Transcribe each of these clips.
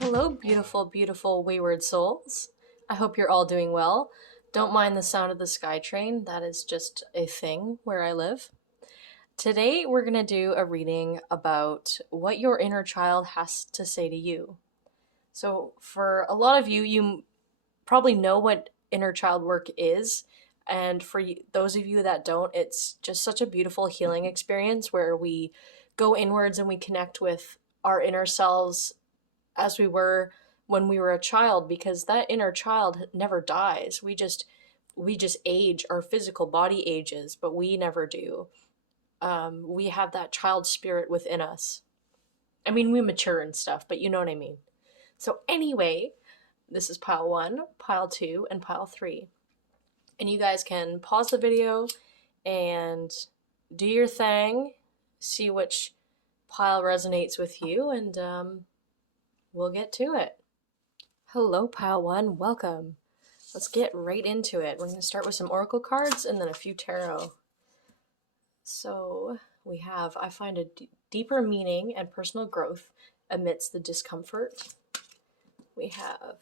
Hello, beautiful, beautiful wayward souls. I hope you're all doing well. Don't mind the sound of the SkyTrain, that is just a thing where I live. Today, we're going to do a reading about what your inner child has to say to you. So, for a lot of you, you probably know what inner child work is. And for those of you that don't, it's just such a beautiful healing experience where we go inwards and we connect with our inner selves as we were when we were a child, because that inner child never dies. We just age. Our physical body ages, but we never do. We have that child spirit within us. I mean, we mature and stuff, but you know what I mean. So anyway, this is pile 1, pile 2, and pile 3. And you guys can pause the video and do your thing, see which pile resonates with you, and we'll get to it. Hello, pile 1, welcome. Let's get right into it. We're going to start with some oracle cards and then a few tarot. So we have, I find a deeper meaning and personal growth amidst the discomfort. We have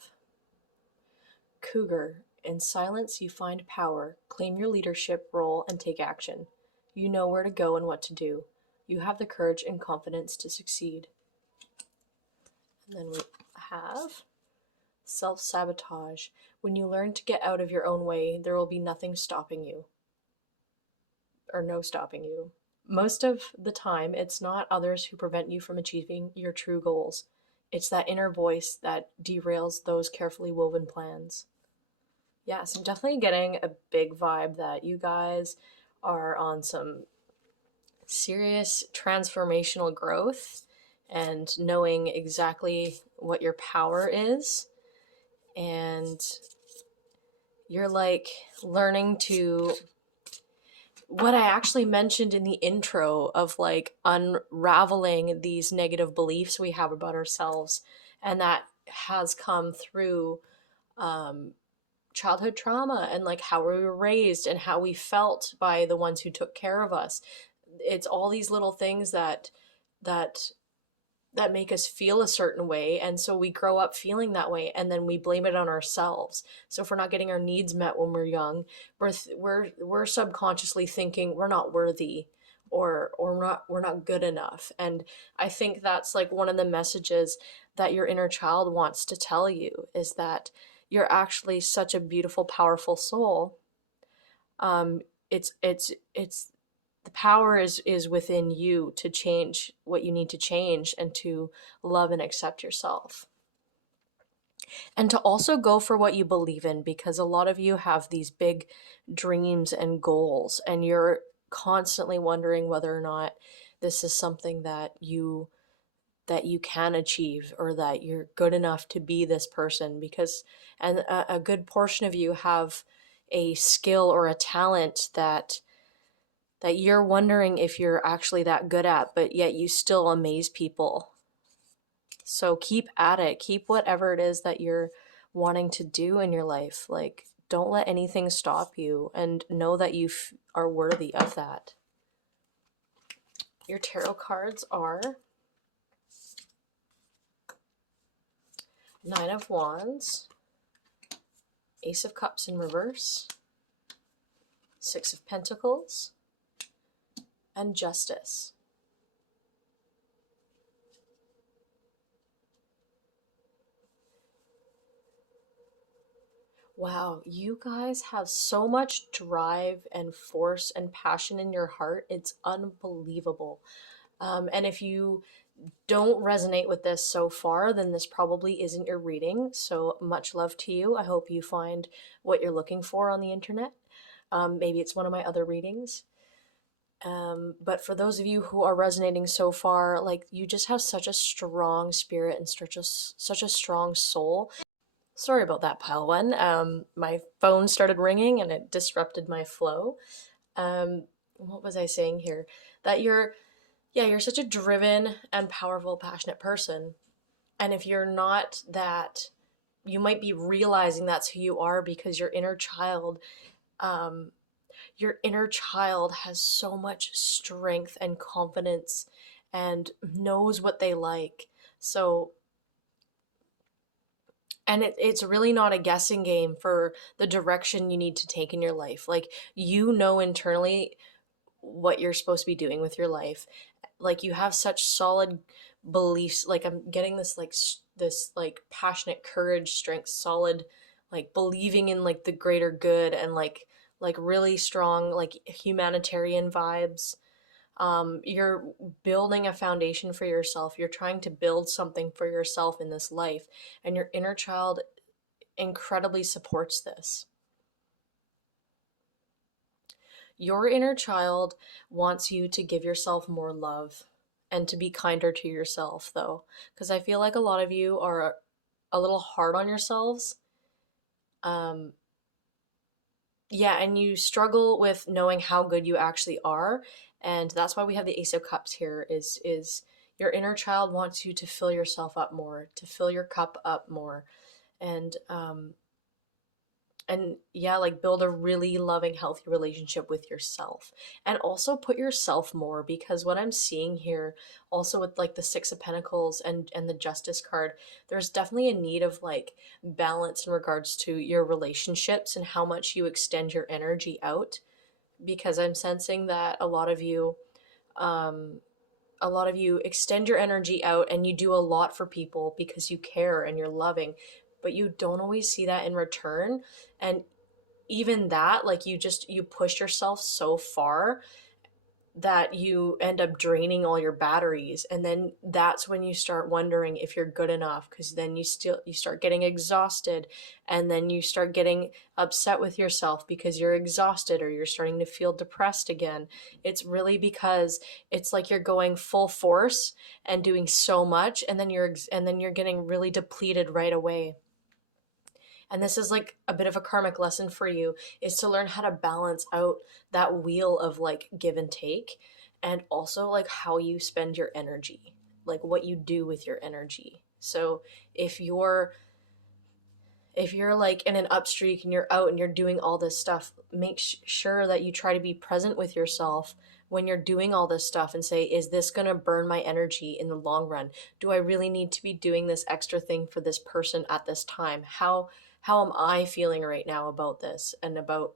Cougar. In silence, you find power. Claim your leadership role and take action. You know where to go and what to do. You have the courage and confidence to succeed. And then we have self-sabotage. When you learn to get out of your own way, there will be nothing stopping you. Or no stopping you. Most of the time, it's not others who prevent you from achieving your true goals. It's that inner voice that derails those carefully woven plans. Yes, I'm definitely getting a big vibe that you guys are on some serious transformational growth and knowing exactly what your power is. And you're like learning to, what I actually mentioned in the intro of like unraveling these negative beliefs we have about ourselves. And that has come through childhood trauma and like how we were raised and how we felt by the ones who took care of us. It's all these little things that make us feel a certain way, and so we grow up feeling that way, and then we blame it on ourselves. So if we're not getting our needs met when we're young, we're subconsciously thinking we're not worthy, or we're not good enough. And I think that's like one of the messages that your inner child wants to tell you, is that you're actually such a beautiful, powerful soul. It's the power is within you to change what you need to change and to love and accept yourself. And to also go for what you believe in, because a lot of you have these big dreams and goals, and you're constantly wondering whether or not this is something that you can achieve, or that you're good enough to be this person. Because and a good portion of you have a skill or a talent that you're wondering if you're actually that good at, but yet you still amaze people. So keep at it. Keep whatever it is that you're wanting to do in your life. Like, don't let anything stop you, and know that you are worthy of that. Your tarot cards are Nine of Wands, Ace of Cups in reverse, Six of Pentacles, and Justice. Wow, you guys have so much drive and force and passion in your heart. It's unbelievable. And if you don't resonate with this so far, then this probably isn't your reading. So much love to you. I hope you find what you're looking for on the internet. Maybe it's one of my other readings. But for those of you who are resonating so far, like, you just have such a strong spirit and such a strong soul. Sorry about that, pile 1. My phone started ringing and it disrupted my flow. What was I saying here? That you're such a driven and powerful, passionate person. And if you're not that, you might be realizing that's who you are because your inner child Your inner child has so much strength and confidence and knows what they like. So, and it's really not a guessing game for the direction you need to take in your life. Like, you know internally what you're supposed to be doing with your life. Like, you have such solid beliefs. Like, I'm getting this like this like passionate courage, strength, solid, like believing in like the greater good, and like really strong like humanitarian vibes. You're building a foundation for yourself. You're trying to build something for yourself in this life, and your inner child incredibly supports this. Your inner child wants you to give yourself more love and to be kinder to yourself, though, because I feel like a lot of you are a little hard on yourselves. Um, yeah, and you struggle with knowing how good you actually are, and that's why we have the Ace of Cups here. Is your inner child wants you to fill yourself up more, to fill your cup up more, and and yeah, like build a really loving, healthy relationship with yourself, and also put yourself more, because what I'm seeing here also with like the Six of Pentacles and the Justice card, there's definitely a need of like balance in regards to your relationships and how much you extend your energy out, because I'm sensing that um a lot of you extend your energy out and you do a lot for people because you care and you're loving, but you don't always see that in return. And even that, like, you push yourself so far that you end up draining all your batteries, and then that's when you start wondering if you're good enough, because then you start getting exhausted, and then you start getting upset with yourself because you're exhausted, or you're starting to feel depressed again. It's really because it's like you're going full force and doing so much, and then you're getting really depleted right away. And this is like a bit of a karmic lesson for you, is to learn how to balance out that wheel of like give and take, and also like how you spend your energy, like what you do with your energy. So if you're if you're like in an up streak and you're out and you're doing all this stuff, make sure that you try to be present with yourself when you're doing all this stuff, and say, is this going to burn my energy in the long run? Do I really need to be doing this extra thing for this person at this time? How am I feeling right now about this, and about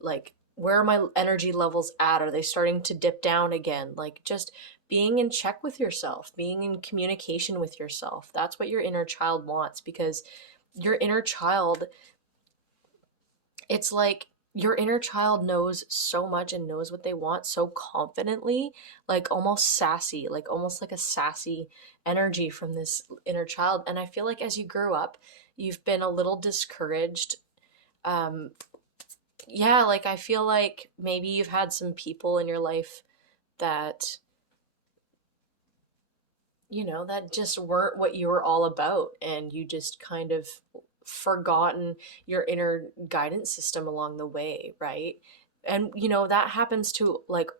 like where are my energy levels at? Are they starting to dip down again? Like, just being in check with yourself, being in communication with yourself. That's what your inner child wants, because your inner child, it's like your inner child knows so much and knows what they want so confidently, like almost sassy, like almost like a sassy energy from this inner child. And I feel like as you grew up, you've been a little discouraged. Um, yeah, like I feel like maybe you've had some people in your life that, that just weren't what you were all about, and you just kind of forgotten your inner guidance system along the way, right? And that happens to like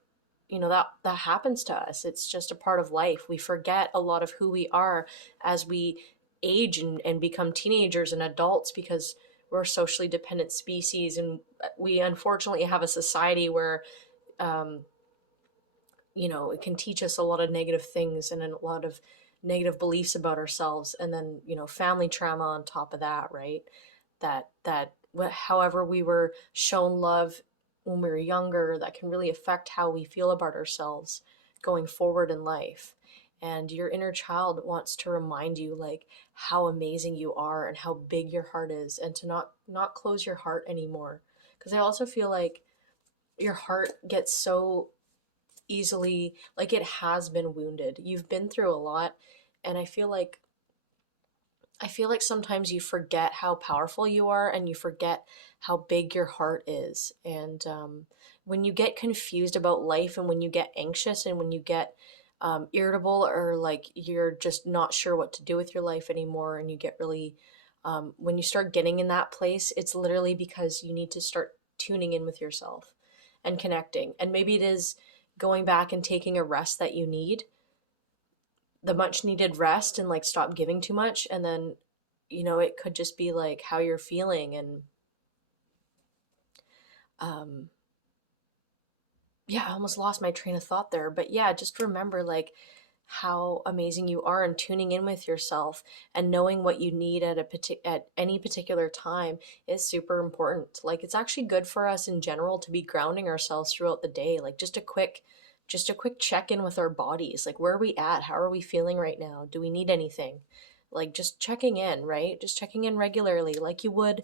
that happens to us. It's just a part of life. We forget a lot of who we are as we age and become teenagers and adults, because we're a socially dependent species, and we unfortunately have a society where um, it can teach us a lot of negative things and a lot of negative beliefs about ourselves, and then family trauma on top of that, right? That however we were shown love when we were younger, that can really affect how we feel about ourselves going forward in life. And your inner child wants to remind you like how amazing you are and how big your heart is, and to not close your heart anymore, because I also feel like your heart gets so easily, like, it has been wounded. You've been through a lot, and I feel like sometimes you forget how powerful you are, and you forget how big your heart is. And when you get confused about life, and when you get anxious, and when you get irritable, or like you're just not sure what to do with your life anymore, and you get really when you start getting in that place, it's literally because you need to start tuning in with yourself and connecting. And maybe it is going back and taking a rest that you need, the much needed rest, and like stop giving too much. And then it could just be like how you're feeling, and um yeah, I almost lost my train of thought there. But yeah, just remember like how amazing you are, and tuning in with yourself and knowing what you need at at any particular time is super important. Like it's actually good for us in general to be grounding ourselves throughout the day. Like just a quick check in with our bodies. Like where are we at? How are we feeling right now? Do we need anything? Like just checking in, right? Just checking in regularly like you would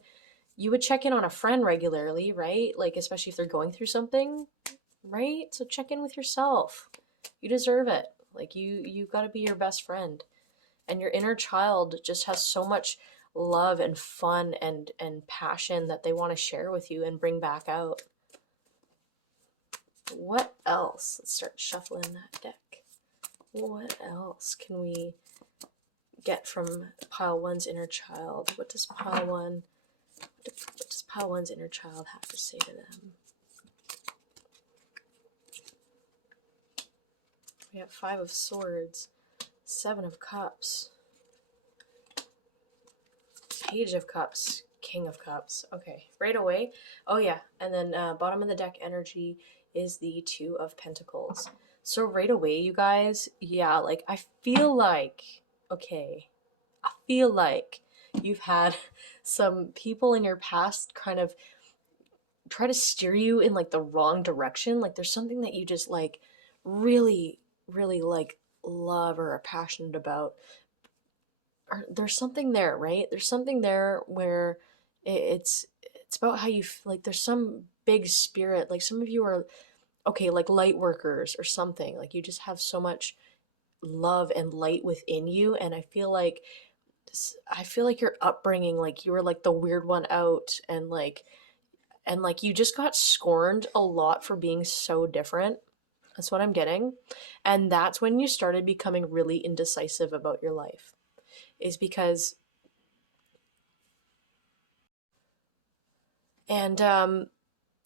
check in on a friend regularly, right? Like especially if they're going through something, right? So check in with yourself. You deserve it. Like you got to be your best friend. And your inner child just has so much love and fun and passion that they want to share with you and bring back out. What else? Let's start shuffling that deck. What else can we get from pile one's inner child? What does pile one's inner child have to say to them? We have Five of Swords, Seven of Cups, Page of Cups, King of Cups. Okay, right away. Oh yeah, and then bottom of the deck energy is the Two of Pentacles. So right away, you guys, yeah, like okay, I feel like you've had some people in your past kind of try to steer you in like the wrong direction. Like there's something that you just like really, really like love or are passionate about, or there's something there, right? There's something there where it's about how you like there's some big spirit. Like some of you are okay, like light workers or something. Like you just have so much love and light within you, and I feel like your upbringing, like you were like the weird one out, and like you just got scorned a lot for being so different. That's what I'm getting. And that's when you started becoming really indecisive about your life. Is because and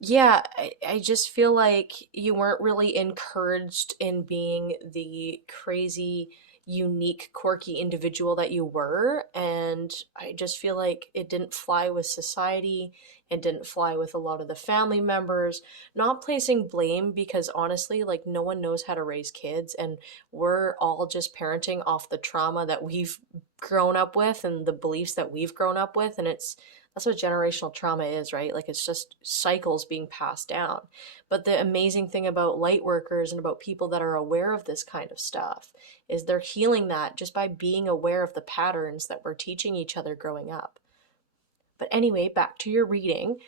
yeah, I just feel like you weren't really encouraged in being the crazy, unique, quirky individual that you were. And I just feel like it didn't fly with society. It didn't fly with a lot of the family members. Not placing blame because honestly, like no one knows how to raise kids. And we're all just parenting off the trauma that we've grown up with and the beliefs that we've grown up with. And that's what generational trauma is, right? Like it's just cycles being passed down. But the amazing thing about light workers and about people that are aware of this kind of stuff is they're healing that just by being aware of the patterns that we're teaching each other growing up. But anyway, back to your reading.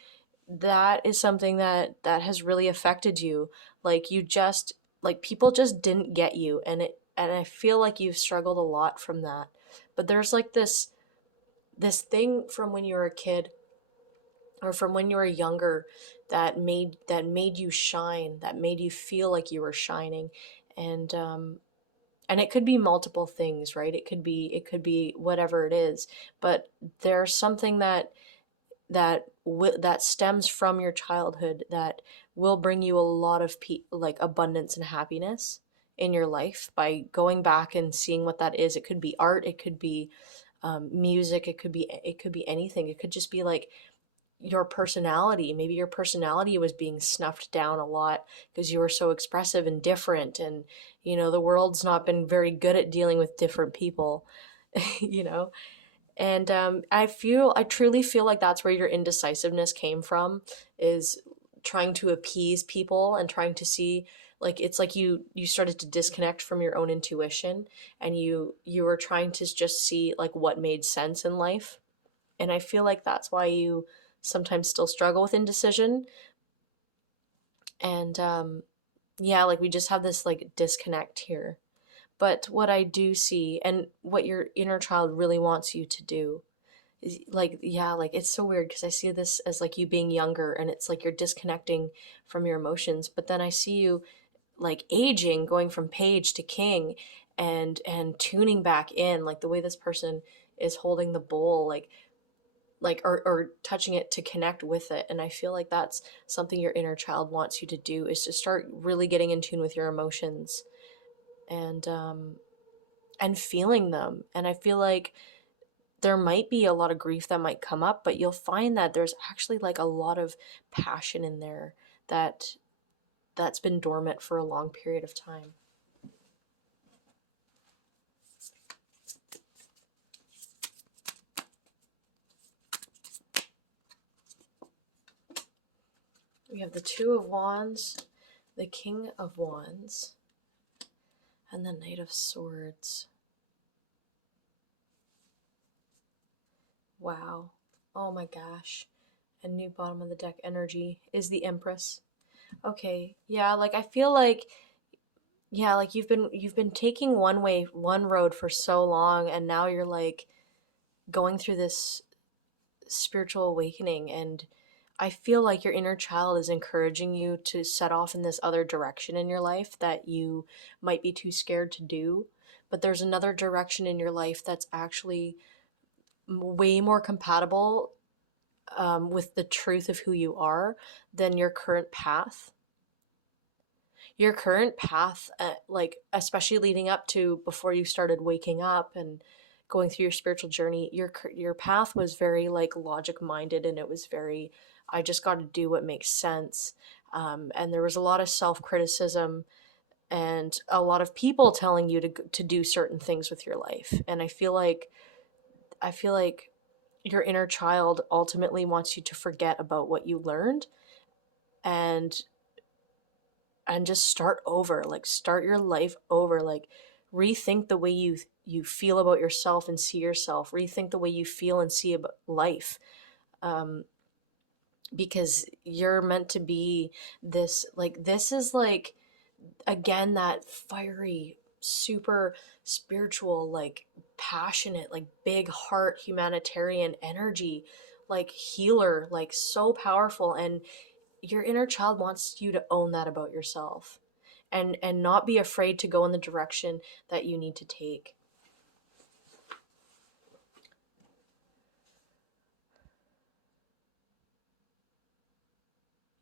That is something that has really affected you. Like you just like people just didn't get you, and I feel like you've struggled a lot from that. But there's like this thing from when you were a kid or from when you were younger that made you shine, that made you feel like you were shining. And um and it could be multiple things, right? It could be whatever it is, but there's something that stems from your childhood that will bring you a lot of like abundance and happiness in your life by going back and seeing what that is. It could be art, it could be music, it could be anything. It could just be like your personality. Maybe your personality was being snuffed down a lot because you were so expressive and different, and the world's not been very good at dealing with different people. you know and I truly feel like that's where your indecisiveness came from, is trying to appease people and trying to see, like it's like you started to disconnect from your own intuition, and you were trying to just see like what made sense in life. And I feel like that's why you sometimes still struggle with indecision. And yeah, like we just have this like disconnect here. But what I do see, and what your inner child really wants you to do, is like, yeah, like it's so weird because I see this as like you being younger, and it's like you're disconnecting from your emotions. But then I see you like aging, going from page to king, and tuning back in, like the way this person is holding the bowl, or touching it to connect with it. And I feel like that's something your inner child wants you to do, is to start really getting in tune with your emotions, and feeling them. And I feel like there might be a lot of grief that might come up, but you'll find that there's actually like a lot of passion in there that that's been dormant for a long period of time. We have the Two of Wands, the King of Wands, and the Knight of Swords. Wow. Oh my gosh. And new bottom of the deck energy is the Empress. Okay. Yeah, like I feel like, yeah, like you've been taking one road for so long, and now you're like going through this spiritual awakening, and I feel like your inner child is encouraging you to set off in this other direction in your life that you might be too scared to do. But there's another direction in your life that's actually way more compatible with the truth of who you are than your current path. Your current path, like especially leading up to before you started waking up and going through your spiritual journey, your path was very like logic minded, and it was very, I just got to do what makes sense. And there was a lot of self criticism and a lot of people telling you to do certain things with your life. And I feel like your inner child ultimately wants you to forget about what you learned and just start over, like start your life over, like rethink the way you feel about yourself and see yourself, rethink the way you feel and see about life. um because you're meant to be this, like this is like, again, that fiery, super spiritual, like passionate, like big heart humanitarian energy, like healer, like so powerful. And your inner child wants you to own that about yourself, and not be afraid to go in the direction that you need to take.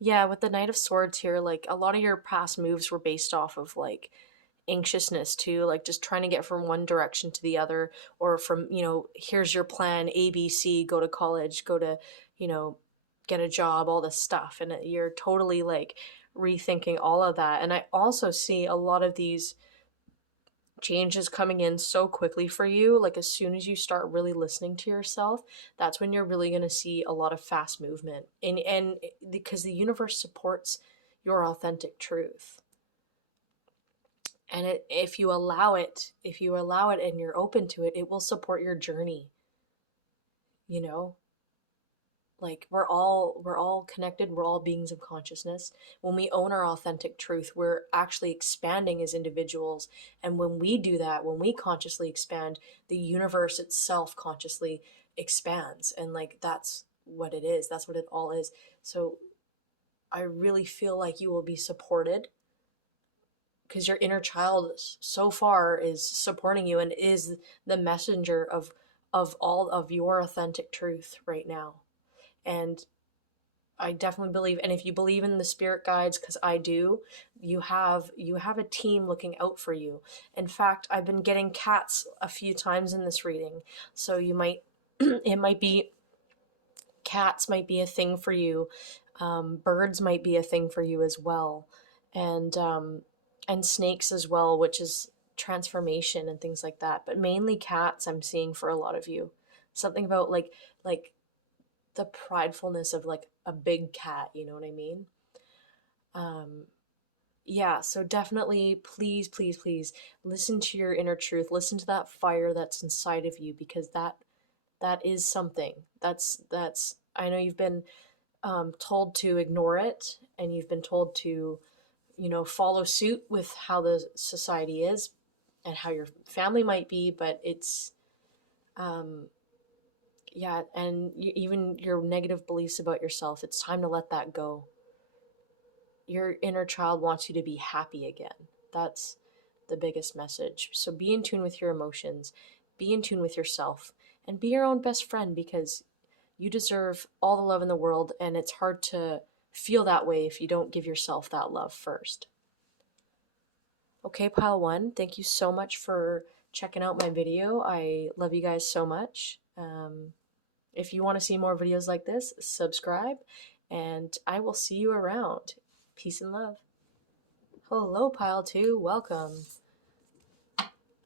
Yeah, with the Knight of Swords here, like a lot of your past moves were based off of like anxiousness too, like just trying to get from one direction to the other, or from, here's your plan ABC, go to college, go to, you know get a job, all this stuff. And you're totally like rethinking all of that. And I also see a lot of these changes coming in so quickly for you. Like as soon as you start really listening to yourself, that's when you're really going to see a lot of fast movement. And because the universe supports your authentic truth. And if you allow it and you're open to it, it will support your journey. you know like we're all connected, we're all beings of consciousness. When we own our authentic truth, we're actually expanding as individuals. And when we do that, when we consciously expand, the universe itself consciously expands. And like that's what it is, that's what it all is. So I really feel like you will be supported, because your inner child so far is supporting you and is the messenger of all of your authentic truth right now. And I definitely believe, and if you believe in the spirit guides, because I do, you have a team looking out for you. In fact, I've been getting cats a few times in this reading, so you might it might be, cats might be a thing for you. Birds might be a thing for you as well, and snakes as well, which is transformation and things like that. But mainly cats, I'm seeing for a lot of you. Something about like the pridefulness of like a big cat. You know what I mean? Um, yeah. So definitely, please, please, please listen to your inner truth. Listen to that fire that's inside of you, because that is something. That's. I know you've been told to ignore it, and you've been told to, follow suit with how the society is and how your family might be, but it's, um, yeah, and even your negative beliefs about yourself, it's time to let that go. Your inner child wants you to be happy again. That's the biggest message. So be in tune with your emotions, be in tune with yourself, and be your own best friend, because you deserve all the love in the world, and it's hard to feel that way if you don't give yourself that love first. Okay, pile one, thank you so much for checking out my video. I love you guys so much. If you want to see more videos like this, subscribe, and I will see you around. Peace and love. Hello, Pile 2. Welcome.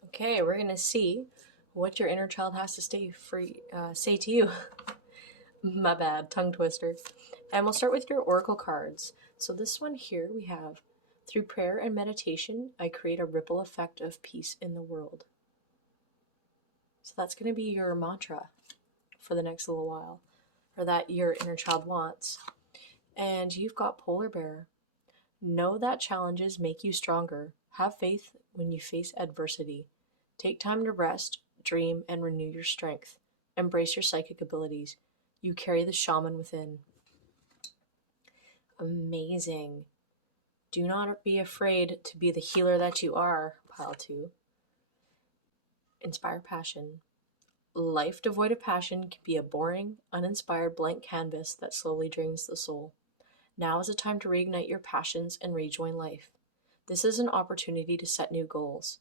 Okay, we're going to see what your inner child has to say to you. My bad, tongue twister. And we'll start with your oracle cards. So this one here we have, through prayer and meditation, I create a ripple effect of peace in the world. So that's going to be your mantra for the next little while, or that your inner child wants. And you've got polar bear. Know that challenges make you stronger. Have faith when you face adversity. Take time to rest, dream, and renew your strength. Embrace your psychic abilities. You carry the shaman within. Amazing. Do not be afraid to be the healer that you are, Pile 2. Inspire passion. Life devoid of passion can be a boring, uninspired blank canvas that slowly drains the soul. Now is a time to reignite your passions and rejoin life. This is an opportunity to set new goals,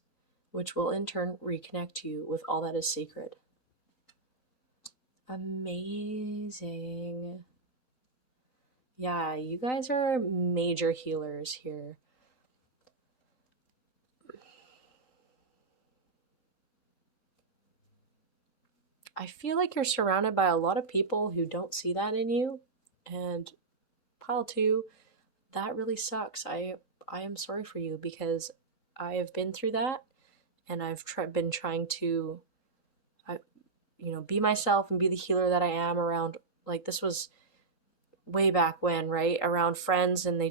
which will in turn reconnect you with all that is sacred. Amazing. Yeah, you guys are major healers here. I feel like you're surrounded by a lot of people who don't see that in you. And Pile 2, that really sucks. I am sorry for you because I have been through that, and I've been trying to be myself and be the healer that I am around, like, this was way back when, right? Around friends, and they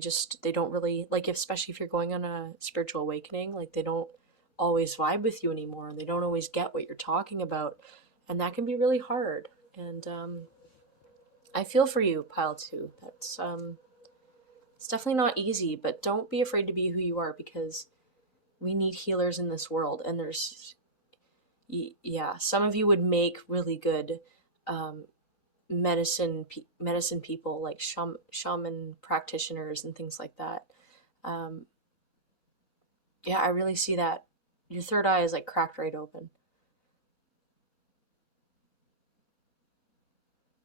don't really, like, especially if you're going on a spiritual awakening, like, they don't always vibe with you anymore. They don't always get what you're talking about, and that can be really hard. And I feel for you, Pile 2. That's it's definitely not easy, but don't be afraid to be who you are, because we need healers in this world. And some of you would make really good um, medicine people, like shaman practitioners and things like that. Um, yeah, I really see that. Your third eye is like cracked right open.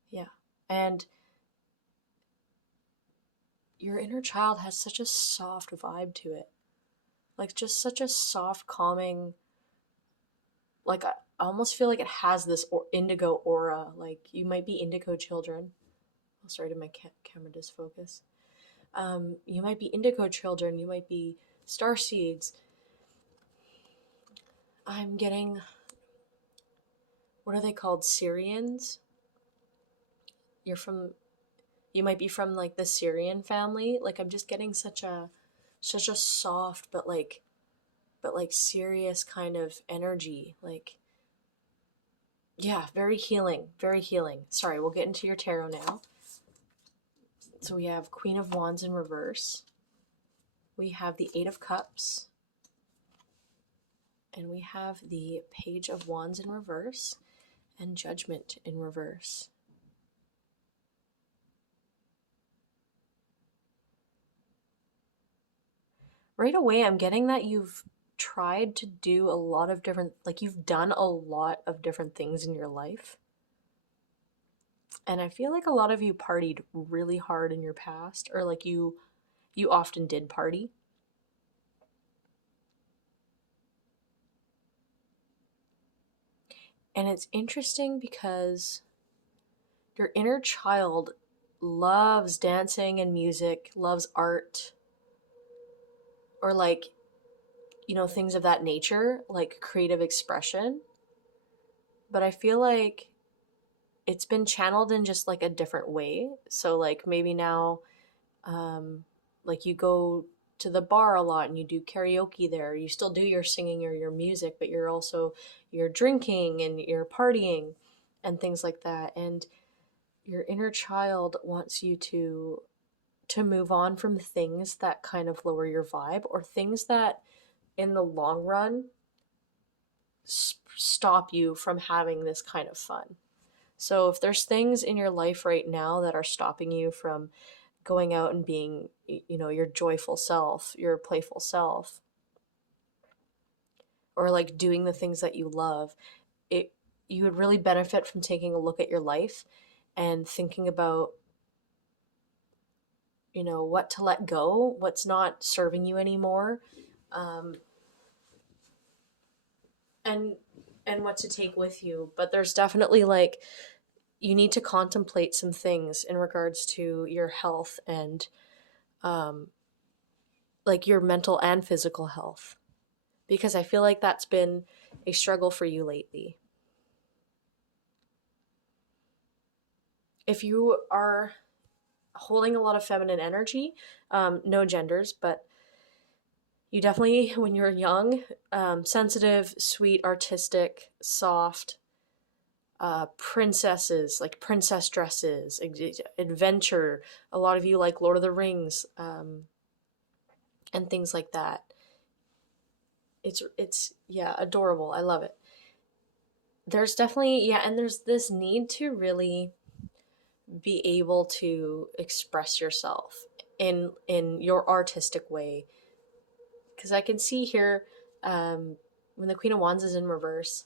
Yeah. And your inner child has such a soft vibe to it. Like, just such a soft, calming, like, I almost feel like it has this indigo aura. Like, you might be indigo children. Oh, sorry, did my camera disfocus? You might be indigo children. You might be star seeds. I'm getting, what are they called? Syrians? You might be from like the Syrian family. Like, I'm just getting such a soft, but like serious kind of energy. Like, yeah, very healing, very healing. Sorry, we'll get into your tarot now. So we have Queen of Wands in reverse. We have the Eight of Cups. And we have the Page of Wands in reverse and Judgment in reverse. Right away, I'm getting that you've tried to do a lot of different, like, you've done a lot of different things in your life. And I feel like a lot of you partied really hard in your past, or like you often did party. And it's interesting because your inner child loves dancing and music, loves art, or like, things of that nature, like creative expression. But I feel like it's been channeled in just like a different way. So like maybe now, like, you go to the bar a lot and you do karaoke there. You still do your singing or your music, but you're drinking and you're partying and things like that. And your inner child wants you to move on from things that kind of lower your vibe, or things that in the long run stop you from having this kind of fun. So if there's things in your life right now that are stopping you from going out and being, your joyful self, your playful self, or like doing the things that you love, you would really benefit from taking a look at your life and thinking about what to let go, what's not serving you anymore, um, and what to take with you. But there's definitely like you need to contemplate some things in regards to your health and um, like your mental and physical health, because I feel like that's been a struggle for you lately. If you are holding a lot of feminine energy, no genders, but you definitely, when you're young, sensitive, sweet, artistic, soft, princesses, like princess dresses, adventure. A lot of you like Lord of the Rings, and things like that. It's yeah, adorable. I love it. There's definitely, yeah, and there's this need to really be able to express yourself in your artistic way, because I can see here, when the Queen of Wands is in reverse,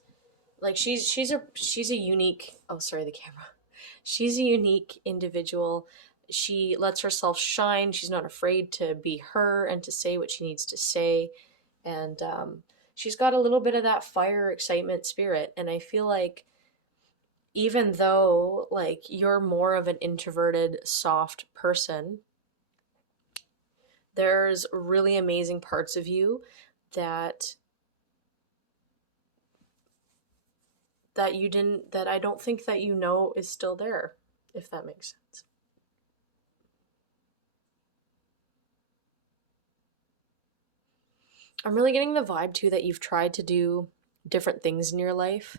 like she's a unique, oh sorry, the camera, she's a unique individual. She lets herself shine. She's not afraid to be her and to say what she needs to say. And she's got a little bit of that fire, excitement, spirit. And I feel like even though like you're more of an introverted, soft person, there's really amazing parts of you that you didn't, that I don't think that is still there, if that makes sense. I'm really getting the vibe too that you've tried to do different things in your life.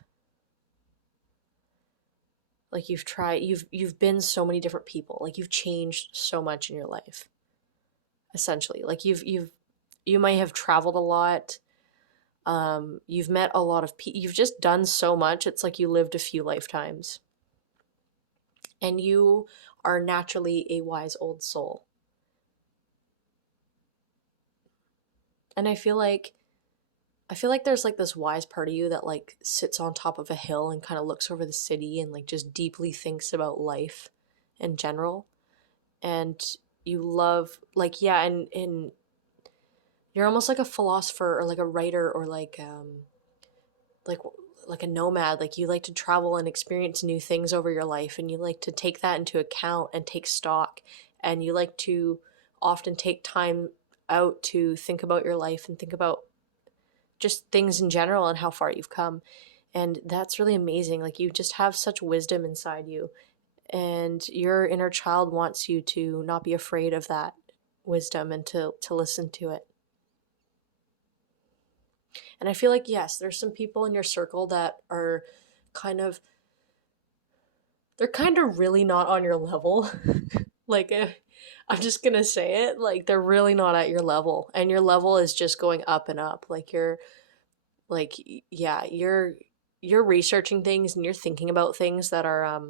Like you've been so many different people. Like you've changed so much in your life. Essentially. Like you might have traveled a lot. You've met a lot of people. You've just done so much. It's like you lived a few lifetimes. And you are naturally a wise old soul. And I feel like there's like this wise part of you that like sits on top of a hill and kind of looks over the city and like just deeply thinks about life in general. And you love like, yeah, and you're almost like a philosopher or like a writer or like like a nomad. Like you like to travel and experience new things over your life, and you like to take that into account and take stock, and you like to often take time out to think about your life and think about just things in general and how far you've come. And that's really amazing. Like you just have such wisdom inside you, and your inner child wants you to not be afraid of that wisdom and to listen to it. And I feel like, yes, there's some people in your circle that are kind of, they're kind of really not on your level. like I'm just going to say it, like they're really not at your level, and your level is just going up and up. Like you're like, yeah, you're researching things and you're thinking about things that are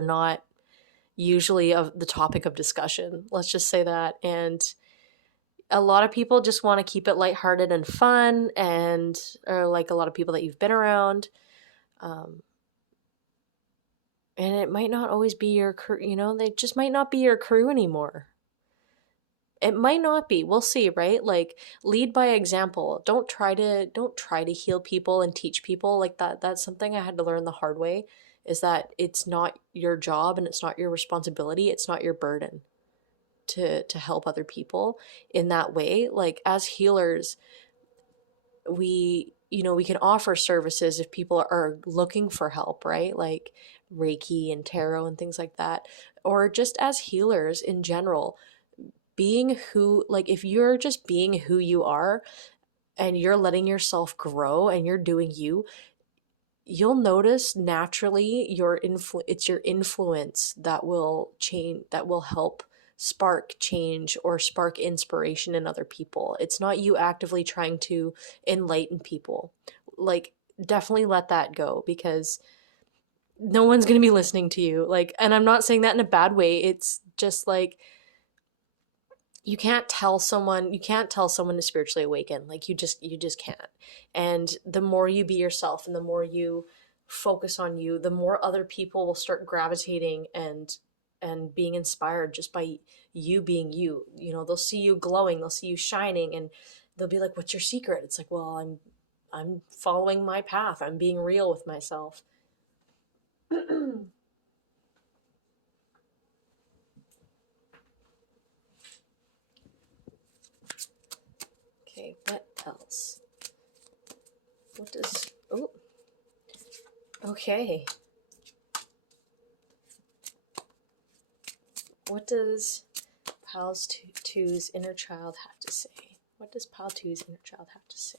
not usually of the topic of discussion. Let's just say that. And a lot of people just want to keep it lighthearted and fun, and or like a lot of people that you've been around. Um, and it might not always be your crew, they just might not be your crew anymore. It might not be. We'll see, right? Like lead by example. Don't try to heal people and teach people like that. That's something I had to learn the hard way, is that it's not your job and it's not your responsibility, it's not your burden to help other people in that way. Like as healers, we can offer services if people are looking for help, right? Like Reiki and tarot and things like that. Or just as healers in general, being who, like if you're just being who you are and you're letting yourself grow and you're doing you, you'll notice naturally it's your influence that will change, that will help spark change or spark inspiration in other people. It's not you actively trying to enlighten people. Like definitely let that go, because no one's going to be listening to you. Like, and I'm not saying that in a bad way. It's just like you can't tell someone to spiritually awaken. Like you just can't. And the more you be yourself and the more you focus on you, the more other people will start gravitating and and being inspired just by you being you. You know, they'll see you glowing, they'll see you shining, and they'll be like, "What's your secret?" It's like, "Well, I'm following my path. I'm being real with myself." Okay, what else? What does Oh, okay. What does Pals 2's inner child have to say? What does Pal 2's inner child have to say?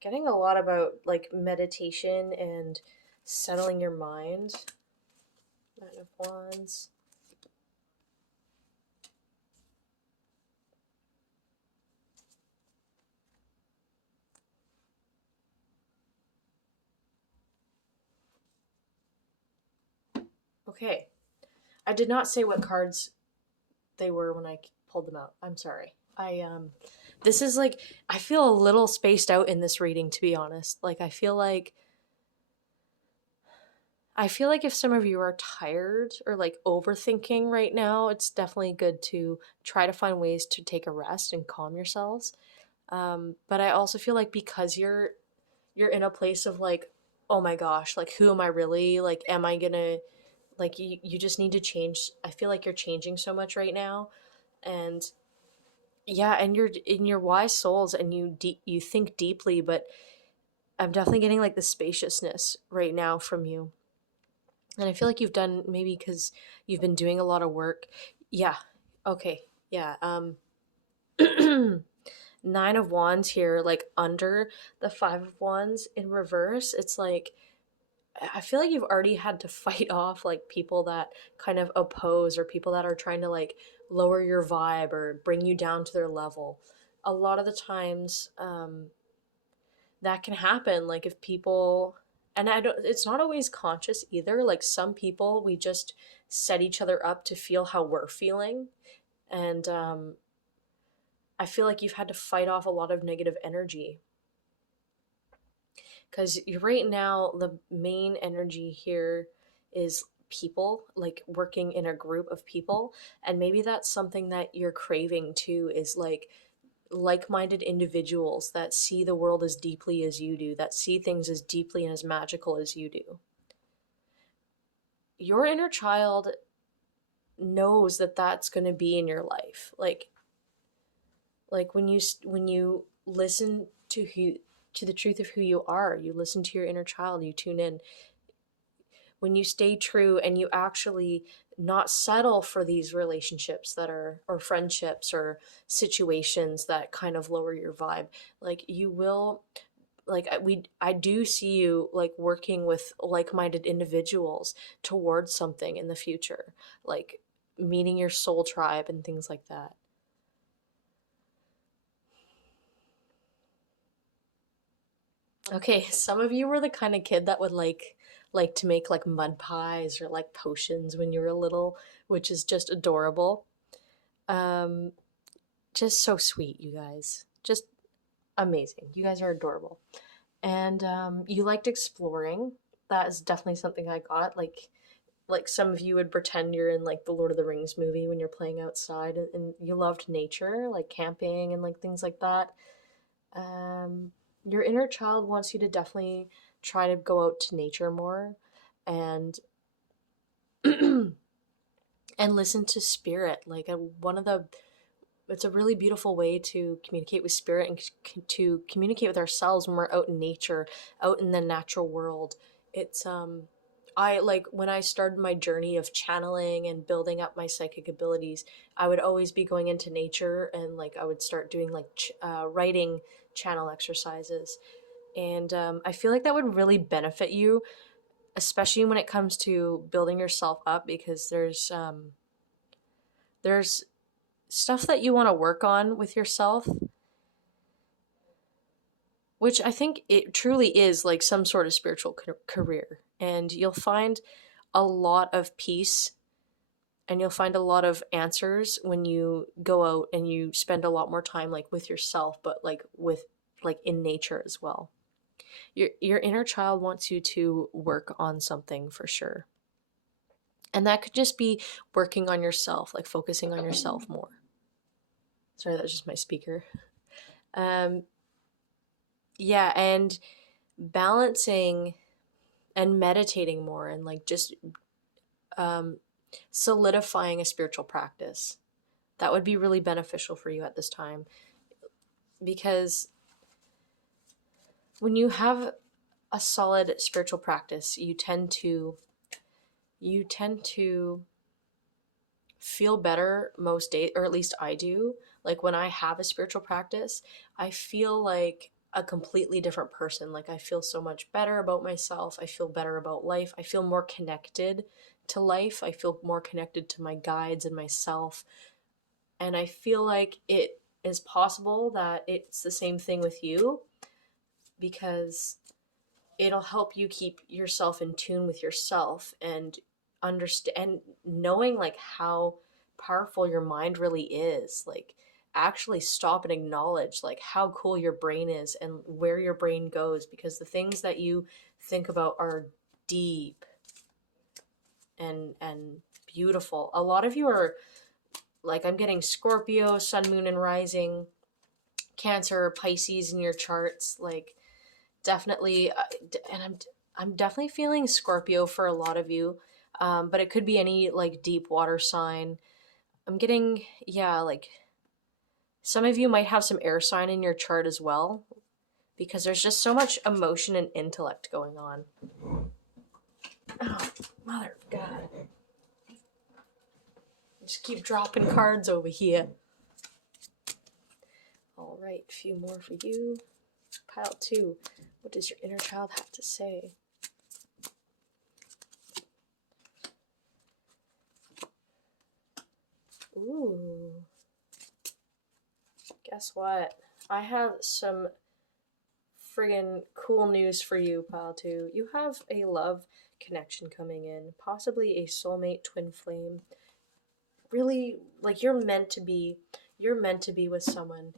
Getting a lot about like meditation and settling your mind. Nine of Wands. Okay. I did not say what cards they were when I pulled them out. I'm sorry. This is like, I feel a little spaced out in this reading, to be honest. Like I feel like if some of you are tired or like overthinking right now, it's definitely good to try to find ways to take a rest and calm yourselves. But I also feel like because you're in a place of like, oh my gosh, like who am I really? Like, am I gonna like you just need to change. I feel like you're changing so much right now, and yeah, and you're in your wise souls, and you think deeply, but I'm definitely getting like the spaciousness right now from you. And I feel like you've done, maybe because you've been doing a lot of work. Yeah. Okay. Yeah. Nine of Wands here, like under the Five of Wands in reverse. It's like I feel like you've already had to fight off like people that kind of oppose, or people that are trying to like lower your vibe or bring you down to their level. A lot of the times, that can happen. Like if people, and I don't, it's not always conscious either. Like some people, we just set each other up to feel how we're feeling. And I feel like you've had to fight off a lot of negative energy, because right now the main energy here is people, like working in a group of people. And maybe that's something that you're craving too, is like-minded individuals that see the world as deeply as you do, that see things as deeply and as magical as you do. Your inner child knows that that's going to be in your life. Like when you listen to the truth of who you are, you listen to your inner child, you tune in. When you stay true and you actually not settle for these relationships that are, or friendships or situations that kind of lower your vibe, like you will, like I do see you like working with like-minded individuals towards something in the future, like meeting your soul tribe and things like that. Okay, some of you were the kind of kid that would like to make like mud pies or like potions when you were little, which is just adorable. Um, just so sweet, you guys. Just amazing. You guys are adorable. And you liked exploring. That is definitely something I got. Like some of you would pretend you're in like the Lord of the Rings movie when you're playing outside, and you loved nature, like camping and like things like that. Um, your inner child wants you to definitely try to go out to nature more, and and listen to spirit. Like one of the it's a really beautiful way to communicate with spirit and to communicate with ourselves when we're out in nature, out in the natural world. It's I like when I started my journey of channeling and building up my psychic abilities, I would always be going into nature, and like I would start doing like writing channel exercises. And I feel like that would really benefit you, especially when it comes to building yourself up, because there's stuff that you want to work on with yourself, which I think it truly is like some sort of spiritual career. And you'll find a lot of peace, and you'll find a lot of answers when you go out and you spend a lot more time like with yourself, but like with like in nature as well. Your inner child wants you to work on something for sure. And that could just be working on yourself, like focusing on yourself more. Sorry, that was just my speaker. Um, yeah, and balancing and meditating more, and like just um, solidifying a spiritual practice. That would be really beneficial for you at this time, because when you have a solid spiritual practice, you tend to feel better most days, or at least I do. Like when I have a spiritual practice, I feel like a completely different person. Like I feel so much better about myself. I feel better about life. I feel more connected to life. I feel more connected to my guides and myself. And I feel like it is possible that it's the same thing with you, because it'll help you keep yourself in tune with yourself and understand, knowing like how powerful your mind really is. Like actually stop and acknowledge like how cool your brain is and where your brain goes, because the things that you think about are deep and beautiful. A lot of you are like, I'm getting Scorpio, Sun, Moon, and Rising, Cancer, Pisces in your charts. Like definitely, and I'm definitely feeling Scorpio for a lot of you, but it could be any like deep water sign. I'm getting, yeah, like some of you might have some air sign in your chart as well, because there's just so much emotion and intellect going on. Oh, mother of God. Just keep dropping cards over here. All right, a few more for you. Pile 2. What does your inner child have to say? Ooh. Guess what? I have some friggin' cool news for you, Pile 2. You have a love connection coming in, possibly a soulmate twin flame. Really, like you're meant to be with someone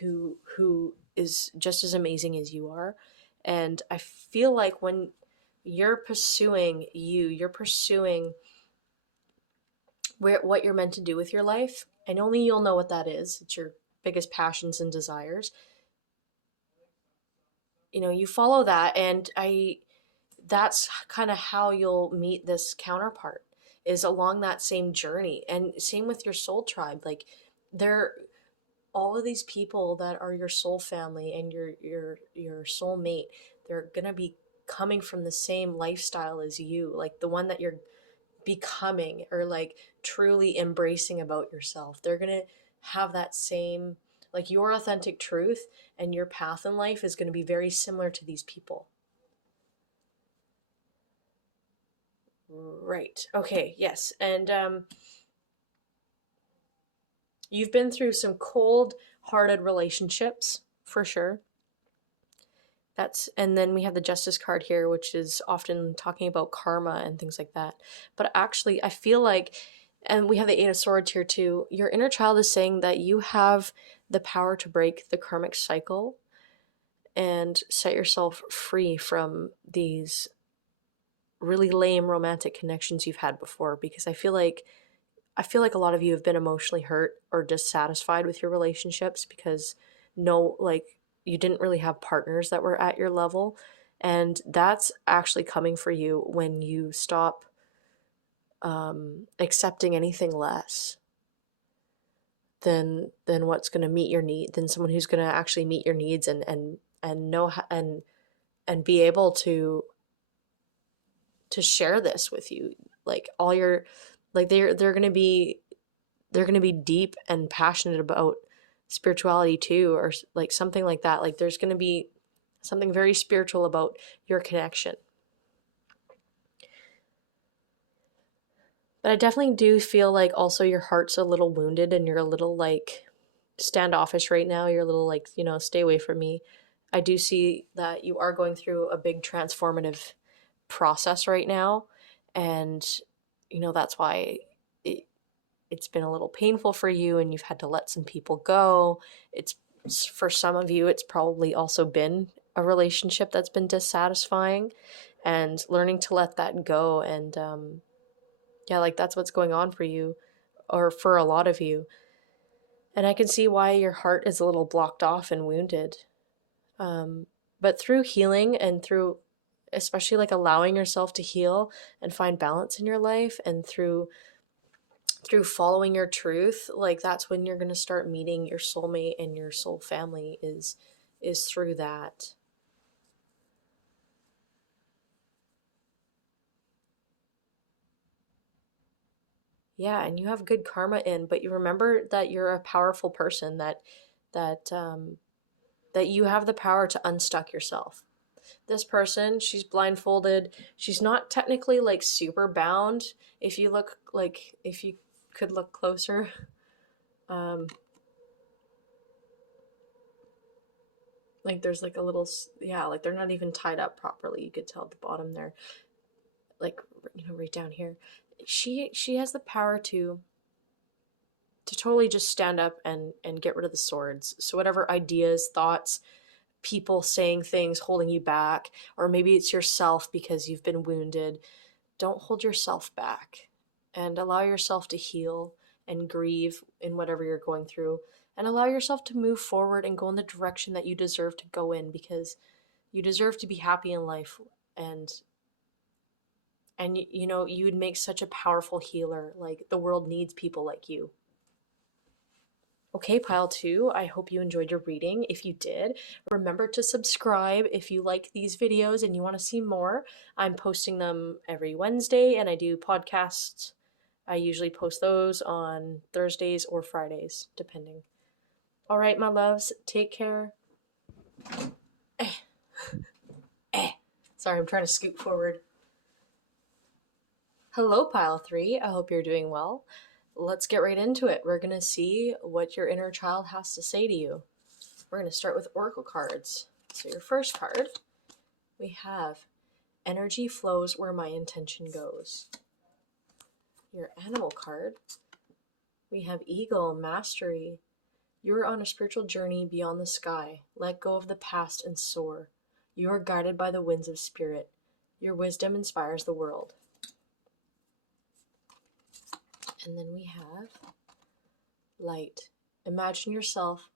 who is just as amazing as you are. And I feel like when you're pursuing you're pursuing what you're meant to do with your life, and only you'll know what that is. It's your biggest passions and desires. You follow that, and that's kind of how you'll meet this counterpart, is along that same journey. And same with your soul tribe. Like they're all of these people that are your soul family and your soul mate. They're gonna be coming from the same lifestyle as you, like the one that you're becoming, or like truly embracing about yourself. They're gonna have that same, like your authentic truth and your path in life is going to be very similar to these people. Right. Okay. Yes. And you've been through some cold-hearted relationships for sure. And then we have the Justice card here, which is often talking about karma and things like that. But actually, I feel like, and we have the Eight of Swords here too, your inner child is saying that you have the power to break the karmic cycle and set yourself free from these really lame romantic connections you've had before. Because I feel like a lot of you have been emotionally hurt or dissatisfied with your relationships, because no, like, you didn't really have partners that were at your level. And that's actually coming for you when you stop accepting anything less than what's going to meet your need, than someone who's going to actually meet your needs and know and be able to share this with you. Like all your, like they're going to be deep and passionate about spirituality too, or like something like that. Like there's going to be something very spiritual about your connection. But I definitely do feel like also your heart's a little wounded and you're a little like standoffish right now. You're a little like, stay away from me. I do see that you are going through a big transformative process right now. And, that's why it's been a little painful for you and you've had to let some people go. It's, for some of you, it's probably also been a relationship that's been dissatisfying, and learning to let that go and Yeah, like that's what's going on for you, or for a lot of you. And I can see why your heart is a little blocked off and wounded. Um, but through healing and through, especially like allowing yourself to heal and find balance in your life, and through following your truth, like that's when you're going to start meeting your soulmate and your soul family is through that. Yeah, and you have good karma in, but you remember that you're a powerful person, that that you have the power to unstuck yourself. This person, she's blindfolded. She's not technically like super bound. If you look, like, if you could look closer, um like there's like a little, yeah, like they're not even tied up properly. You could tell at the bottom there, like, right down here. She has the power to totally just stand up and get rid of the swords. So whatever ideas, thoughts, people saying things holding you back, or maybe it's yourself because you've been wounded, don't hold yourself back, and allow yourself to heal and grieve in whatever you're going through, and allow yourself to move forward and go in the direction that you deserve to go in, because you deserve to be happy in life. And you know, you would make such a powerful healer. Like, the world needs people like you. Okay, pile two, I hope you enjoyed your reading. If you did, remember to subscribe if you like these videos and you want to see more. I'm posting them every Wednesday, and I do podcasts. I usually post those on Thursdays or Fridays, depending. All right, my loves, take care. Eh, eh. Sorry, I'm trying to scoot forward. Hello, pile three. I hope you're doing well. Let's get right into it. We're going to see what your inner child has to say to you. We're going to start with oracle cards. So your first card, we have energy flows where my intention goes. Your animal card, we have eagle, mastery. You are on a spiritual journey beyond the sky. Let go of the past and soar. You are guided by the winds of spirit. Your wisdom inspires the world. And then we have light. Imagine yourself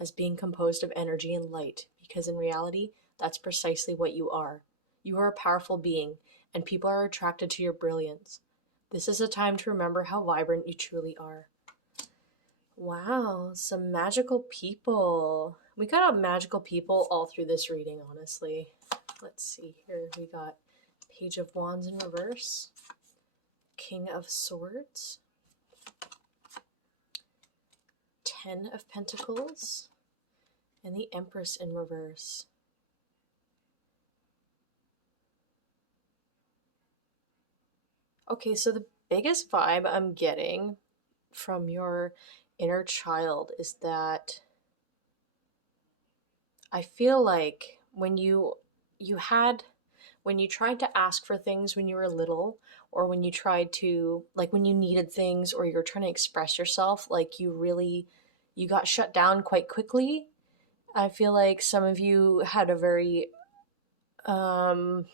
as being composed of energy and light, because in reality, that's precisely what you are. You are a powerful being, and people are attracted to your brilliance. This is a time to remember how vibrant you truly are. Wow, some magical people. We got magical people all through this reading, honestly. Let's see here. We got Page of Wands in reverse, King of Swords, Ten of Pentacles, and the Empress in reverse. Okay, so the biggest vibe I'm getting from your inner child is that I feel like when you tried to ask for things when you were little, or when you tried to, like, when you needed things, or you're trying to express yourself, like, you got shut down quite quickly. I feel like some of you had a very um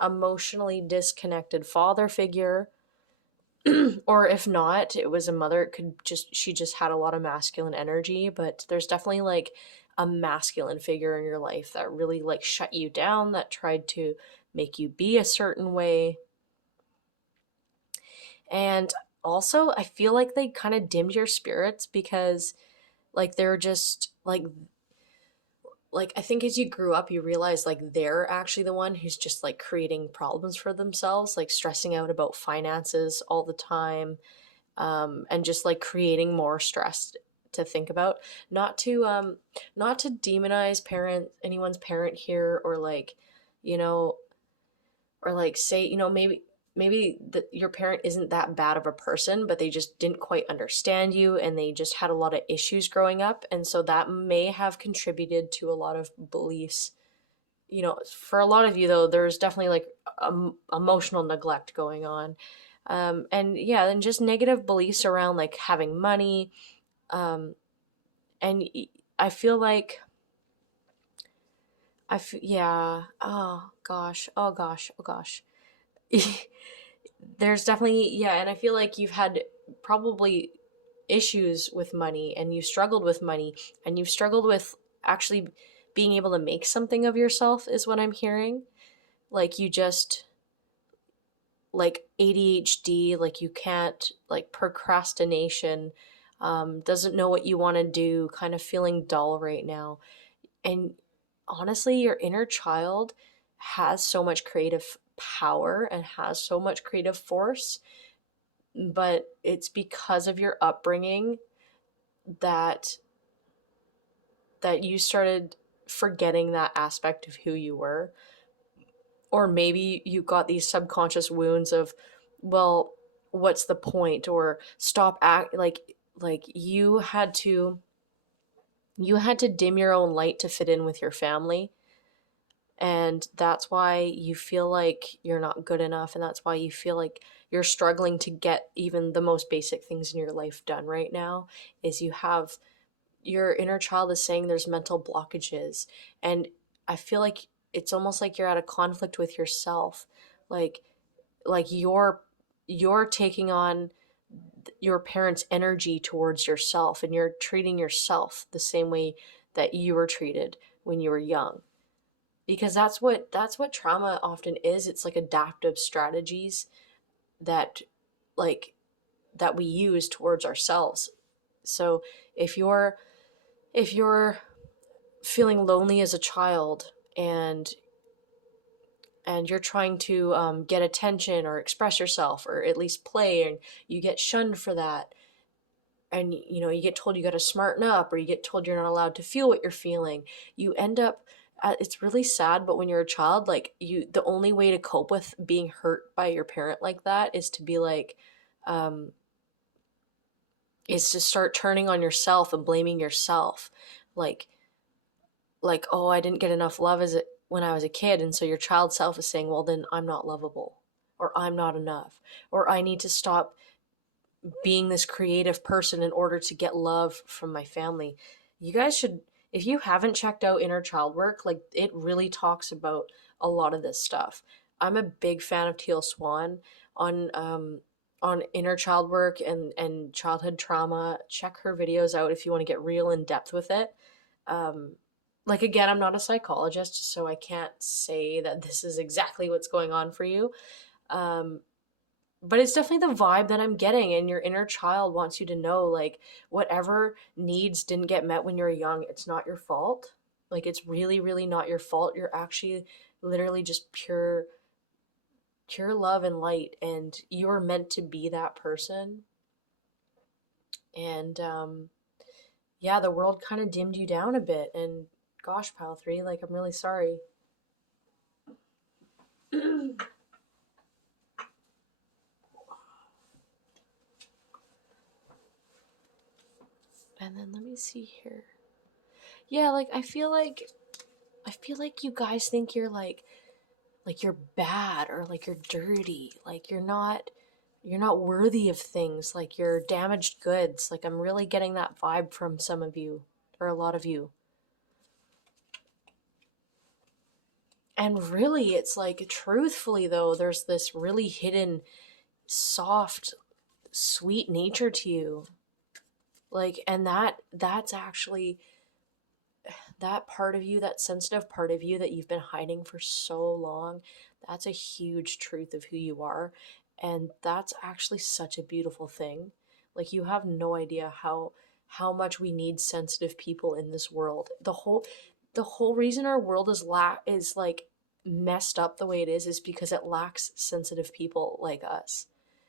emotionally disconnected father figure, or if not, it was a mother. It could just, she just had a lot of masculine energy, but there's definitely like a masculine figure in your life that really like shut you down, that tried to make you be a certain way. And also, I feel like they kind of dimmed your spirits, because like they're just like I think as you grew up, you realize like they're actually the one who's just like creating problems for themselves, like stressing out about finances all the time, and just like creating more stress to think about. Not to demonize anyone's parent here, or like, you know, or like say, you know, maybe that your parent isn't that bad of a person, but they just didn't quite understand you, and they just had a lot of issues growing up, and so that may have contributed to a lot of beliefs. You know, for a lot of you though, there's definitely like emotional neglect going on, and yeah, and just negative beliefs around like having money, um, and I feel like yeah, oh gosh, oh gosh, oh gosh. there's definitely, yeah, and I feel like you've had probably issues with money, and you've struggled with money, and you've struggled with actually being able to make something of yourself, is what I'm hearing. Like you just, like ADHD, like you can't, like procrastination, doesn't know what you want to do, kind of feeling dull right now. And honestly, your inner child has so much creative power and has so much creative force, but it's because of your upbringing that you started forgetting that aspect of who you were. Or maybe you got these subconscious wounds of, well, what's the point, or stop act like you had to dim your own light to fit in with your family, and that's why you feel like you're not good enough, and that's why you feel like you're struggling to get even the most basic things in your life done right now. Is you have, your inner child is saying there's mental blockages, and I feel like it's almost like you're at a conflict with yourself. like you're taking on your parents' energy towards yourself, and you're treating yourself the same way that you were treated when you were young, because that's what trauma often is. It's like adaptive strategies that, like, that we use towards ourselves. So if you're if you're feeling lonely as a child, and you're trying to get attention or express yourself or at least play, and you get shunned for that, and you get told you got to smarten up, or you get told you're not allowed to feel what you're feeling, you end up, it's really sad, but when you're a child, like, the only way to cope with being hurt by your parent like that is to be like, um, is to start turning on yourself and blaming yourself, like oh, I didn't get enough love when I was a kid, and so your child self is saying, well, then I'm not lovable, or I'm not enough, or I need to stop being this creative person in order to get love from my family. You guys should, if you haven't checked out inner child work, like, it really talks about a lot of this stuff. I'm a big fan of Teal Swan on inner child work and childhood trauma. Check her videos out if you want to get real in depth with it. Um, like, again, I'm not a psychologist, so I can't say that this is exactly what's going on for you. Um, but it's definitely the vibe that I'm getting, and your inner child wants you to know, like, whatever needs didn't get met when you're young, it's not your fault. Like, it's really, really not your fault. You're actually literally just pure love and light, and you're meant to be that person. And yeah, the world kind of dimmed you down a bit, and gosh, pal 3, like, I'm really sorry. And then let me see here. Yeah, like, I feel like you guys think you're you're bad, or like you're dirty, like you're not worthy of things, like you're damaged goods. Like, I'm really getting that vibe from some of you, or a lot of you. And really, it's like, truthfully though, there's this really hidden, soft, sweet nature to you. Like, and that's actually that part of you, that sensitive part of you that you've been hiding for so long, that's a huge truth of who you are. And that's actually such a beautiful thing. Like, you have no idea how much we need sensitive people in this world. The whole reason our world is like messed up the way it is because it lacks sensitive people like us.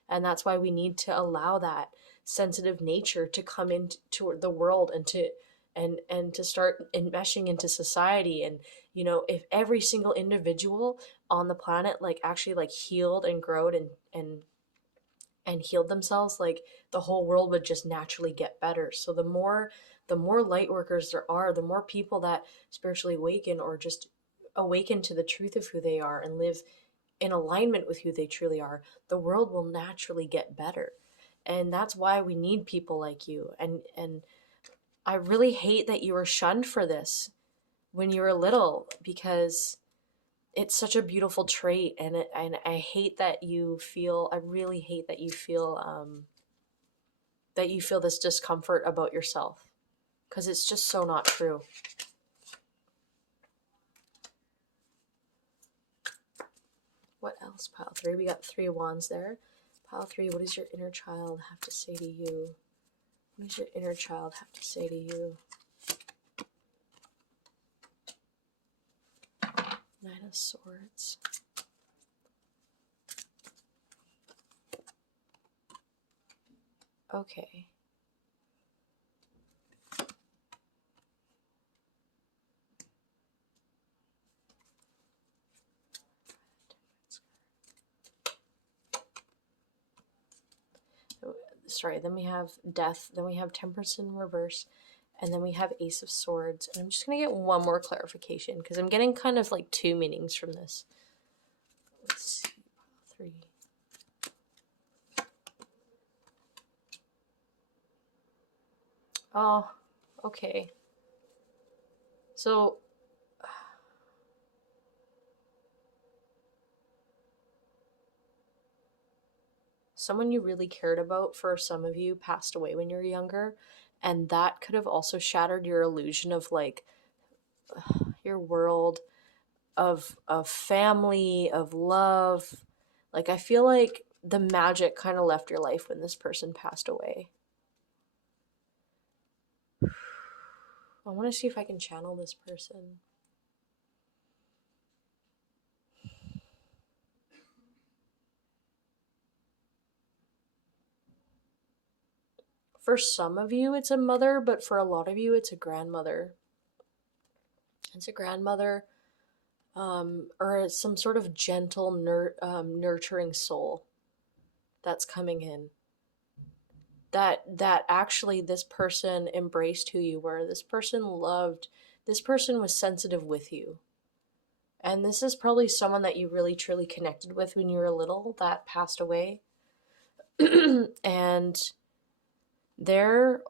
And that's why we need to allow that sensitive nature to come into the world, and to start enmeshing into society. And if every single individual on the planet, like, actually, like, healed and growed and healed themselves, like, the whole world would just naturally get better. So the more light workers there are, the more people that spiritually awaken, or just awaken to the truth of who they are and live in alignment with who they truly are, the world will naturally get better. And that's why we need people like you. And I really hate that you were shunned for this when you were little, because it's such a beautiful trait, and I hate that you feel, I really hate that you feel this discomfort about yourself, because it's just so not true. What else, pile three? We got 3 wands there. Pile three, what does your inner child have to say to you? What does your inner child have to say to you? Nine of Swords. Okay. Sorry, then we have Death, then we have Temperance in reverse, and then we have Ace of Swords. And I'm just going to get one more clarification, because I'm getting kind of like 2 meanings from this. Let's see, 3. Oh, okay. So, someone you really cared about, for some of you, passed away when you were younger, and that could have also shattered your illusion of like your world of family, of love. Like, I feel like the magic kind of left your life when this person passed away. I want to see if I can channel this person. For some of you, it's a mother, but for a lot of you, it's a grandmother. It's a grandmother, or some sort of gentle, nurturing soul that's coming in. That actually this person embraced who you were. This person loved. This person was sensitive with you. And this is probably someone that you really truly connected with when you were little that passed away. And they're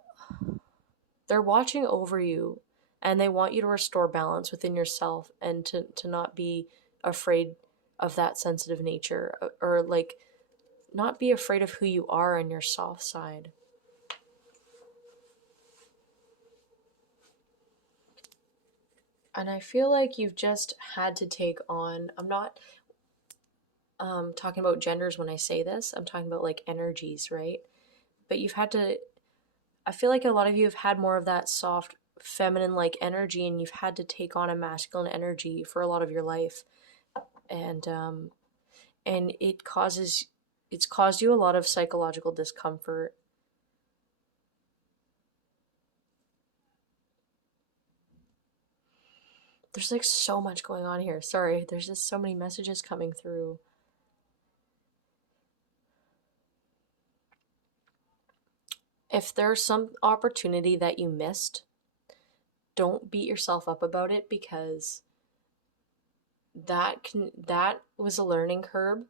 watching over you, and they want you to restore balance within yourself, and to not be afraid of that sensitive nature, or like not be afraid of who you are on your soft side. And I feel like you've just had to take on, I'm not talking about genders when I say this, I'm talking about like energies, right? But you've had to, I feel like a lot of you have had more of that soft feminine like energy, and you've had to take on a masculine energy for a lot of your life. And it's caused you a lot of psychological discomfort. There's like so much going on here. Sorry, there's just so many messages coming through. If there's some opportunity that you missed, don't beat yourself up about it, because that was a learning curve.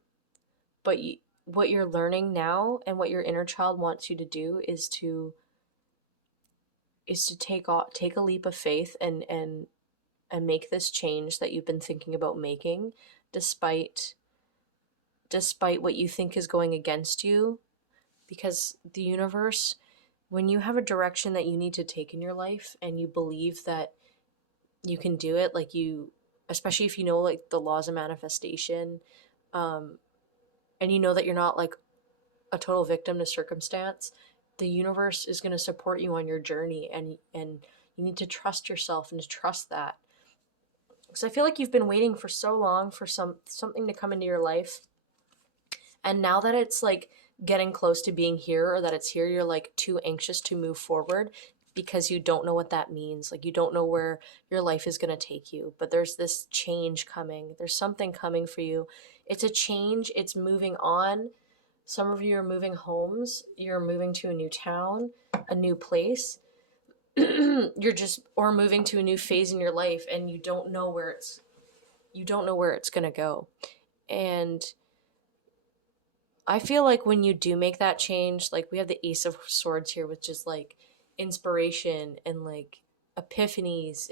But what you're learning now, and what your inner child wants you to do, is to take a leap of faith, and make this change that you've been thinking about making, despite what you think is going against you. Because the universe, when you have a direction that you need to take in your life, and you believe that you can do it, like you, especially if you know like the laws of manifestation, and you know that you're not like a total victim to circumstance, the universe is going to support you on your journey, and you need to trust yourself and to trust that. Because I feel like you've been waiting for so long for something to come into your life, and now that it's like getting close to being here, or that it's here, you're like too anxious to move forward, because you don't know what that means. Like, you don't know where your life is going to take you. But there's this change coming. There's something coming for you. It's a change. It's moving on. Some of you are moving homes. You're moving to a new town, a new place. You're just, or moving to a new phase in your life, and you don't know where it's going to go. And I feel like when you do make that change, like we have the Ace of Swords here, which is like inspiration and like epiphanies.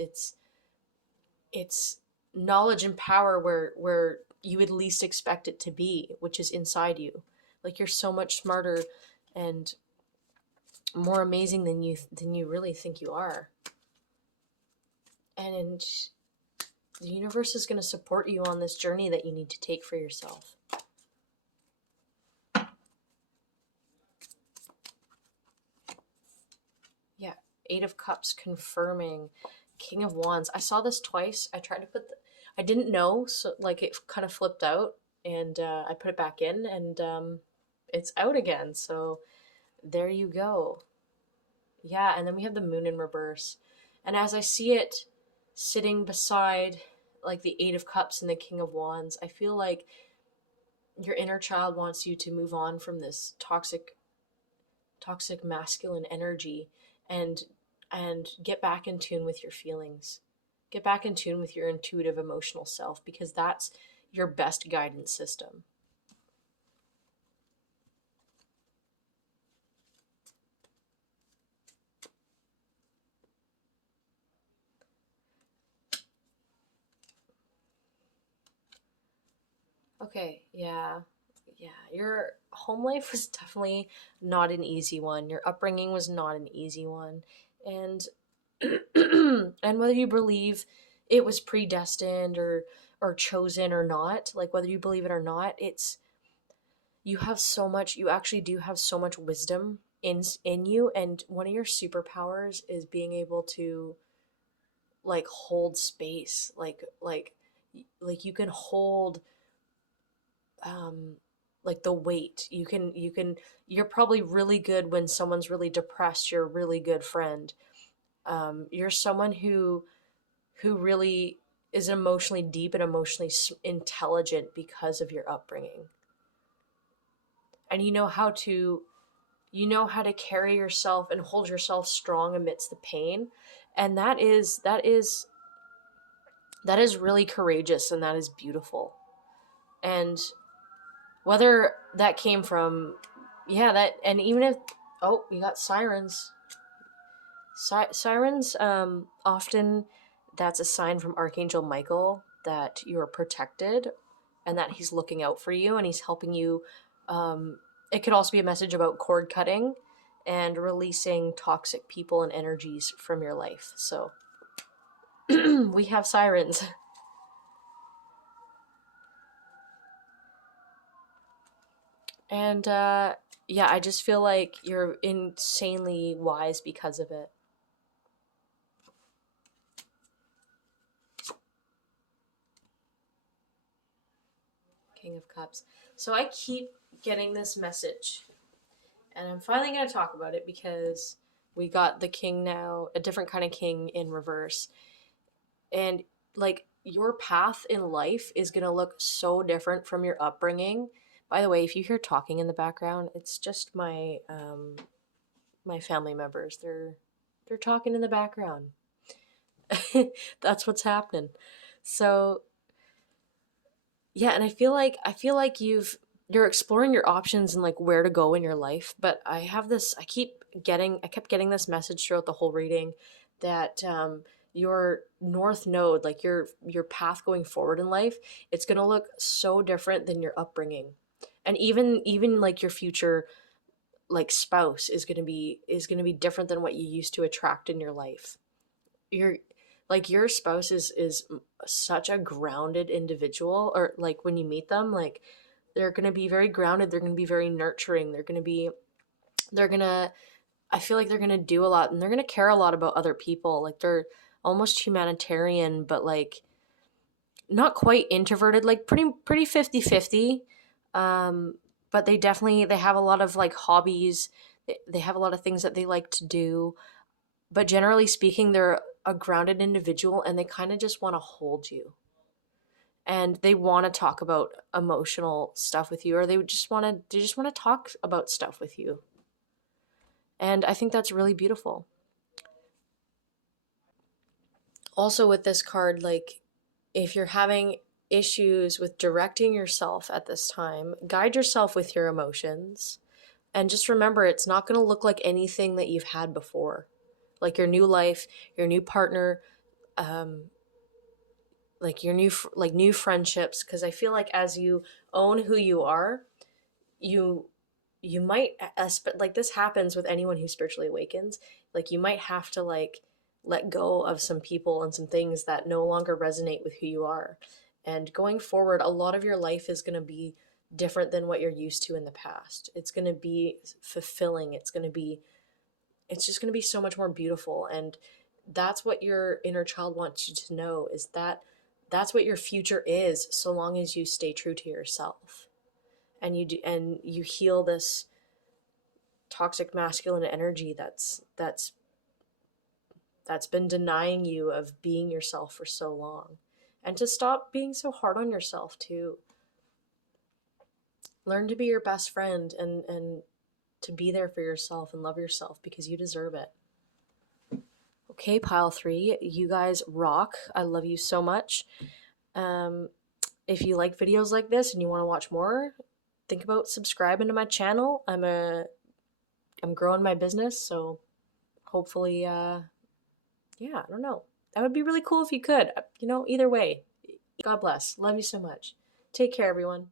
It's knowledge and power where you would least expect it to be, which is inside you. Like you're so much smarter and more amazing than you really think you are. And the universe is going to support you on this journey that you need to take for yourself. Yeah, Eight of Cups confirming King of Wands. I saw this twice. I tried to I didn't know, so like it kind of flipped out, and I put it back in, and it's out again. So there you go. Yeah, and then we have the Moon in reverse. And as I see it sitting beside like the Eight of Cups and the King of Wands, I feel like your inner child wants you to move on from this toxic masculine energy and get back in tune with your feelings. Get back in tune with your intuitive emotional self, because that's your best guidance system. Okay, yeah. Yeah, your home life was definitely not an easy one. Your upbringing was not an easy one. And and whether you believe it was predestined or chosen or not, like whether you believe it or not, it's you have so much, you actually do have so much wisdom in you, and one of your superpowers is being able to like hold space, like you can hold um like the weight. You're probably really good when someone's really depressed. You're a really good friend. You're someone who really is emotionally deep and emotionally intelligent because of your upbringing, and you know how to carry yourself and hold yourself strong amidst the pain. And that is really courageous, and that is beautiful. And whether that came from, yeah, that, and even if, oh, you got sirens. Sirens, often that's a sign from Archangel Michael that you're protected and that he's looking out for you and he's helping you. It could also be a message about cord cutting and releasing toxic people and energies from your life. So we have sirens. And yeah, I just feel like you're insanely wise because of it. King of Cups. So I keep getting this message, and I'm finally going to talk about it because we got the king now, a different kind of king in reverse. And like your path in life is going to look so different from your upbringing. By the way, if you hear talking in the background, it's just my family members. They're talking in the background. That's what's happening. So yeah, and I feel like you're exploring your options and like where to go in your life. But I kept getting this message throughout the whole reading that your north node, like your path going forward in life, it's gonna look so different than your upbringing. And even like your future like spouse is gonna be different than what you used to attract in your life. Your spouse is such a grounded individual, or like when you meet them, like they're going to be very grounded, they're going to be very nurturing, they're going to I feel like they're going to do a lot, and they're going to care a lot about other people. Like they're almost humanitarian, but like not quite introverted, like pretty 50-50. But they have a lot of like hobbies. They have a lot of things that they like to do, but generally speaking, they're a grounded individual, and they kind of just want to hold you, and they want to talk about emotional stuff with you, or they just want to talk about stuff with you. And I think that's really beautiful. Also with this card, like if you're having issues with directing yourself at this time, guide yourself with your emotions, and just remember it's not going to look like anything that you've had before. Like your new life, your new partner, um, like your new friendships, because I feel like as you own who you are, you you might like this happens with anyone who spiritually awakens, like you might have to like let go of some people and some things that no longer resonate with who you are. And going forward, a lot of your life is going to be different than what you're used to in the past. It's going to be fulfilling. It's just going to be so much more beautiful. And that's what your inner child wants you to know, is that that's what your future is, so long as you stay true to yourself and you heal this toxic masculine energy that's been denying you of being yourself for so long. And to stop being so hard on yourself too. Learn to be your best friend, and to be there for yourself and love yourself, because you deserve it. Okay, pile 3, you guys rock. I love you so much. Um, if you like videos like this and you want to watch more, think about subscribing to my channel. I'm growing my business, so hopefully, yeah, I don't know. That would be really cool if you could. Either way, God bless. Love you so much. Take care, everyone.